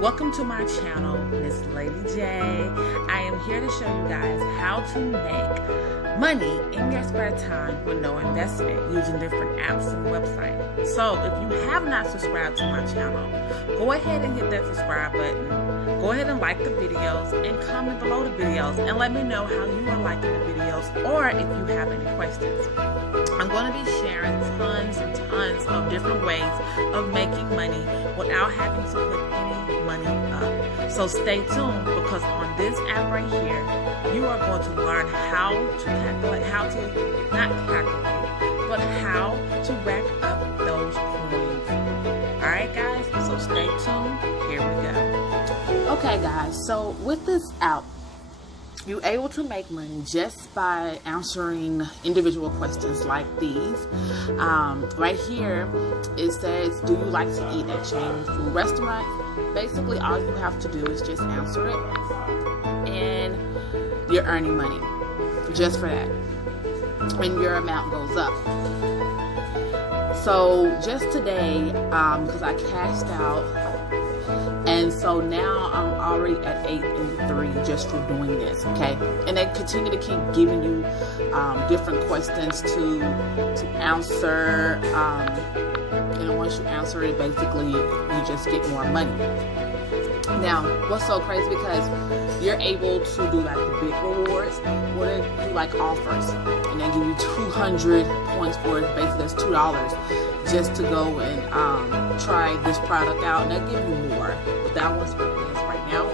Welcome to my channel, Miss Lady J. I am here to show you guys how to make money in your spare time with no investment using different apps and websites. So if you have not subscribed to my channel, go ahead and hit that subscribe button. Go ahead and like the videos and comment below the videos and let me know how you are liking the videos or if you have any questions. I'm going to be sharing tons and tons of different ways of making money without having to put any money up. So stay tuned, because on this app right here, you are going to learn how to rack up those coins. Alright guys, so stay tuned. Here we go. Okay guys, so with this app, you're able to make money just by answering individual questions like these. Right here, it says, do you like to eat at chain food restaurants? Basically, all you have to do is just answer it, and you're earning money just for that. And your amount goes up. So just today, because I cashed out, and so now I'm already at 883 just for doing this, okay? And they continue to keep giving you different questions to answer. And once you answer it, basically you just get more money. Now, what's so crazy, because you're able to do like the big rewards, where they do like offers, and they give you 200 points for it. Basically, that's $2 just to go and try this product out, and they give you more. But that one's what it is right now.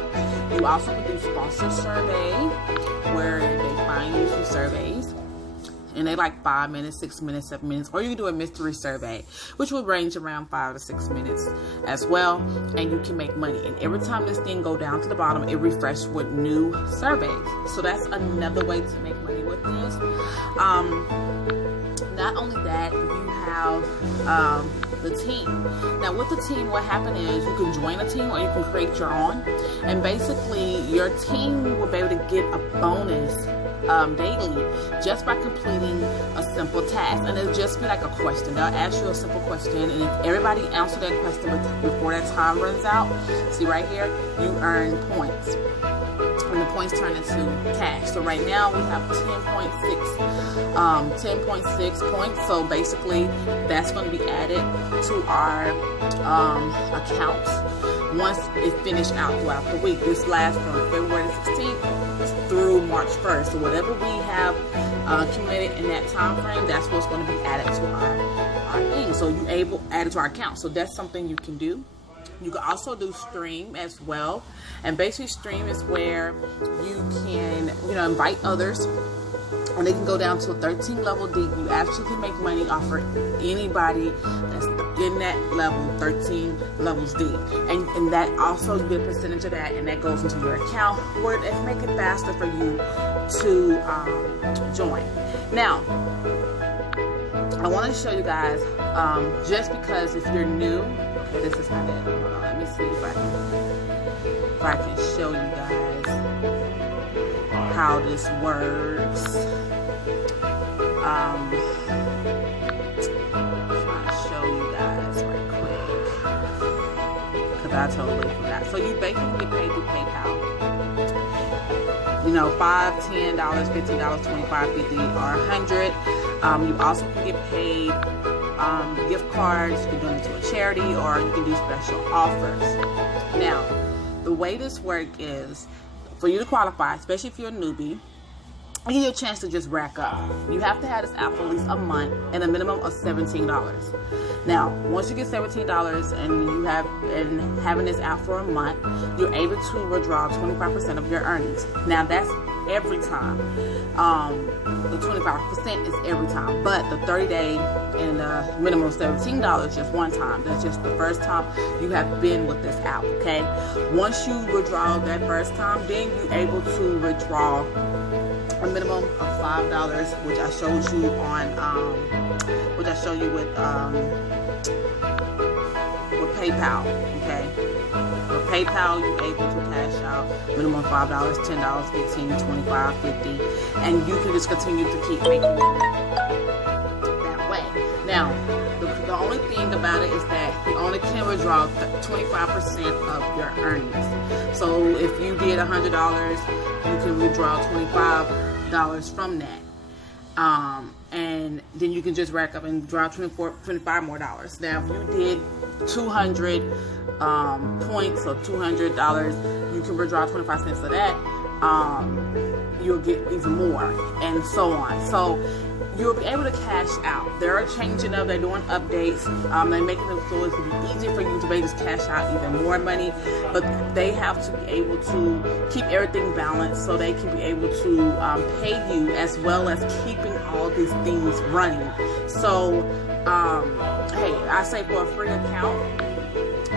You also can do sponsor survey, where they find you some surveys, and they like 5 minutes, 6 minutes, 7 minutes, or you can do a mystery survey, which will range around 5 to 6 minutes as well, and you can make money. And every time this thing go down to the bottom, it refreshes with new surveys. So that's another way to make money with this. Not only that, you have the team. Now with the team, what happened is you can join a team or you can create your own, and basically your team will be able to get a bonus daily just by completing a simple task. And it'll just be like a question. They'll ask you a simple question, and if everybody answers that question before that time runs out, see right here, you earn points, and the points turn into cash. So right now we have 10.6 points. So basically that's going to be added to our account once it's finished out throughout the week. This lasts from February 16th through March 1st. So whatever we have accumulated in that time frame, that's what's going to be added to our thing. So you able add it to our account. So that's something you can do. You can also do stream as well, and basically stream is where you can invite others, and they can go down to a 13 level deep. You actually can make money off of anybody that's in that level, 13 levels deep, and that also you get a percentage of that, and that goes into your account, where it make it faster for you to join. Now I want to show you guys, just because if you're new, okay, this is not it. Hold on, let me see if I can show you guys how this works. I'm trying to show you guys right quick, because I totally forgot. So you basically get paid through PayPal. $5, $10, $15, $25, $50, or $100. You also can get paid gift cards. You can donate to a charity, or you can do special offers. Now, the way this works is, for you to qualify, especially if you're a newbie, I give you a chance to just rack up. You have to have this app for at least a month and a minimum of $17. Now, once you get $17 and you have been having this app for a month, you're able to withdraw 25% of your earnings. Now, that's every time. The 25% is every time, but the 30-day and the minimum of $17 just one time. That's just the first time you have been with this app, okay? Once you withdraw that first time, then you're able to withdraw a minimum of $5, which I showed you on, which I show you with PayPal, okay? With PayPal, you're able to cash out minimum $5, $10, $15, $25, $50, and you can just continue to keep making money that way. Now, the The only thing about it is that you only can withdraw 25% of your earnings. So if you did $100, you can withdraw $25 from that. And then you can just rack up and draw $25 more. Now, if you did 200 points or $200, you can withdraw 25 cents of that. You'll get even more, and so on. So you'll be able to cash out. They're changing up. They're doing updates. They're making it so it's going to be easier for you to be able to cash out even more money. But they have to be able to keep everything balanced so they can be able to pay you as well as keeping all these things running. So, hey, I say for a free account,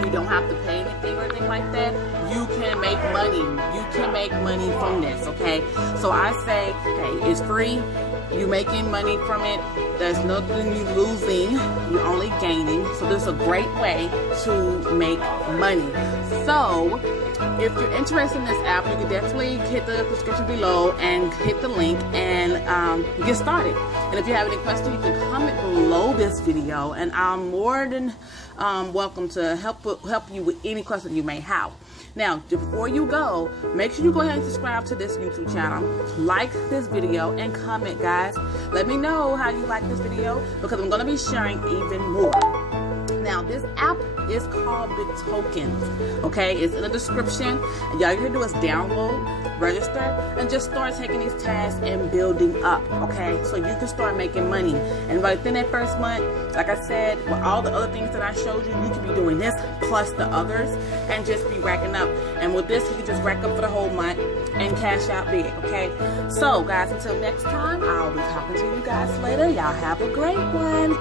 you don't have to pay anything or anything like that. You can make money. You can make money from this, okay? So I say, hey, it's free. You're making money from it. There's nothing you losing. You're only gaining. So this is a great way to make money. So if you're interested in this app, you can definitely hit the description below and hit the link and get started. And if you have any questions, you can comment below this video, and I'm more than welcome to help you with any question you may have. Now, before you go, make sure you go ahead and subscribe to this YouTube channel, like this video, and comment, guys. Let me know how you like this video, because I'm going to be sharing even more. Now, this app is called BIGtoken, okay? It's in the description. And all you can do is download, register, and just start taking these tasks and building up, okay? So you can start making money. And right within that first month, like I said, with all the other things that I showed you, you can be doing this plus the others and just be racking up. And with this, you can just rack up for the whole month and cash out big, okay? So, guys, until next time, I'll be talking to you guys later. Y'all have a great one.